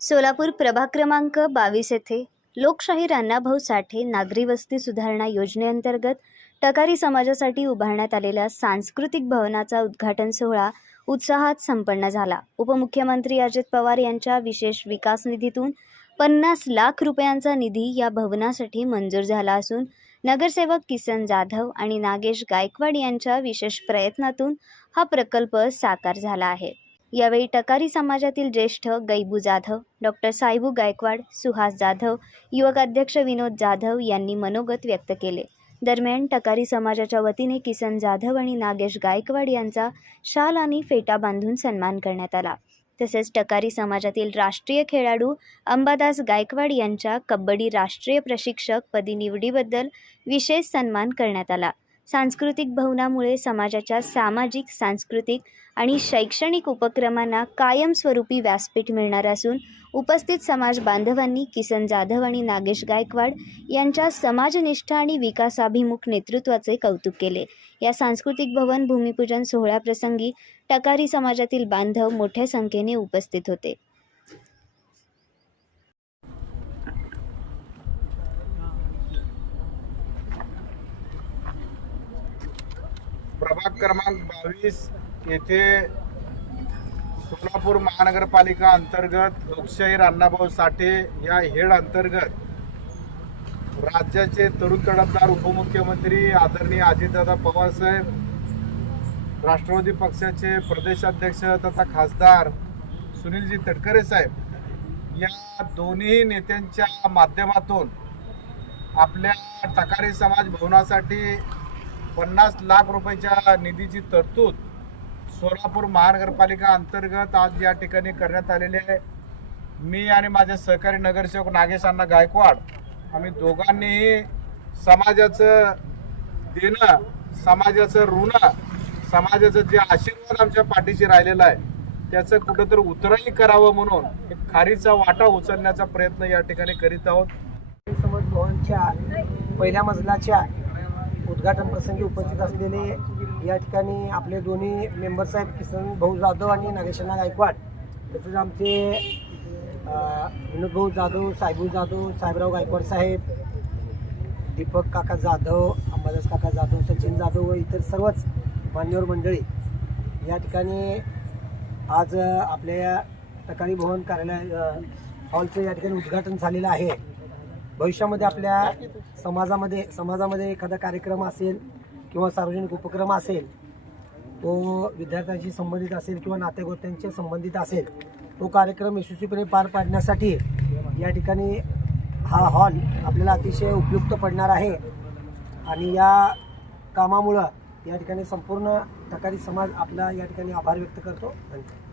सोलापूर प्रभाग क्रमांक 22 येथे लोकशाहीर अण्णाभाऊ साठे नागरी वस्ती सुधारणा योजनेअंतर्गत टकारी समाजासाठी उभारण्यात आलेल्या सांस्कृतिक भवनाचा उद्घाटन सोहळा उत्साहात संपन्न झाला। उपमुख्यमंत्री अजित पवार यांच्या विशेष विकास निधीतून 50 लाख रुपयांचा निधी या भवनासाठी मंजूर झाला असून नगरसेवक किसन जाधव आणि नागेश गायकवाड यांच्या विशेष प्रयत्नातून हा प्रकल्प साकार झाला आहे। यावेळी टकारी समाजातील ज्येष्ठ गैबू जाधव, डॉक्टर साहेबू गायकवाड, सुहास जाधव, युवक अध्यक्ष विनोद जाधव यांनी मनोगत व्यक्त केले। दरम्यान टकारी समाजाच्या वतीने किसन जाधव आणि नागेश गायकवाड यांचा शाल आणि फेटा बांधून सन्मान करण्यात आला। तसेच टकारी समाजातील राष्ट्रीय खेळाडू अंबादास गायकवाड यांच्या कबड्डी राष्ट्रीय प्रशिक्षक पदी निवडीबद्दल विशेष सन्मान करण्यात आला। सांस्कृतिक भवनामुळे समाजाच्या सामाजिक, सांस्कृतिक आणि शैक्षणिक उपक्रमांना कायमस्वरूपी व्यासपीठ मिळणार असून उपस्थित समाज बांधवांनी किसन जाधव आणि नागेश गायकवाड यांच्या समाजनिष्ठ आणि विकासाभिमुख नेतृत्वाचे कौतुक केले। या सांस्कृतिक भवन भूमिपूजन सोहळ्याप्रसंगी टकारी समाजातील बांधव मोठ्या संख्येने उपस्थित होते। प्रभाग क्रमांक 22 येथे सोलापूर महानगरपालिका अंतर्गत लोकशाहीर अण्णाभाऊ साठे या हेड अंतर्गत राज्याचे तरुण तडफदार उपमुख्यमंत्री आदरणीय अजितदादा पवार साहेब, राष्ट्रवादी पक्षाचे प्रदेशाध्यक्ष तथा खासदार सुनीलजी तटकरे साहेब या दोन्ही नेत्यांच्या माध्यमातून आपल्या टकारी समाज भवनासाठी 50 लाख रुपयाच्या निधीची तरतूद सोलापूर महानगरपालिका अंतर्गत आज या ठिकाणी करण्यात आलेली आहे। मी आणि माझे सहकारी नगरसेवक नागेश अण्णा गायकवाड आम्ही दोघांनीही समाजाचं देणं, समाजाचं ऋण, समाजाचं जे आशीर्वाद आमच्या पाठीशी राहिलेला आहे त्याचं कुठंतरी उतरही करावं म्हणून एक खारीचा वाटा उचलण्याचा प्रयत्न या ठिकाणी करीत आहोत। समाज भवनच्या पहिल्या मजल्याच्या उद्घाटन प्रसंगी उपस्थित असलेले या ठिकाणी आपले दोन्ही मेंबर साहेब किसन भाऊ जाधव आणि नागेशना गायकवाड, तसेच आमचे विनोद भाऊ जाधव, साहेबू जाधव, साहेबराव गायकवाड साहेब, दीपक काका जाधव, अंबादास काका जाधव, सचिन जाधव व इतर सर्वच मान्यवर मंडळी या ठिकाणी आज आपल्या टकारी भवन कार्यालय हॉलचं या ठिकाणी उद्घाटन झालेलं आहे। भविष्यामध्ये आपल्या समाजामध्ये एखादा कार्यक्रम असेल किंवा सार्वजनिक उपक्रम असेल, तो विद्यार्थ्यांशी संबंधित असेल किंवा नातेगोत्यांशी संबंधित असेल, तो कार्यक्रम यशस्वीपणे पार पाडण्यासाठी या ठिकाणी हा हॉल आपल्याला अतिशय उपयुक्त पडणार आहे आणि या कामामुळं या ठिकाणी संपूर्ण टकारी समाज आपला या ठिकाणी आभार व्यक्त करतो। धन्यवाद।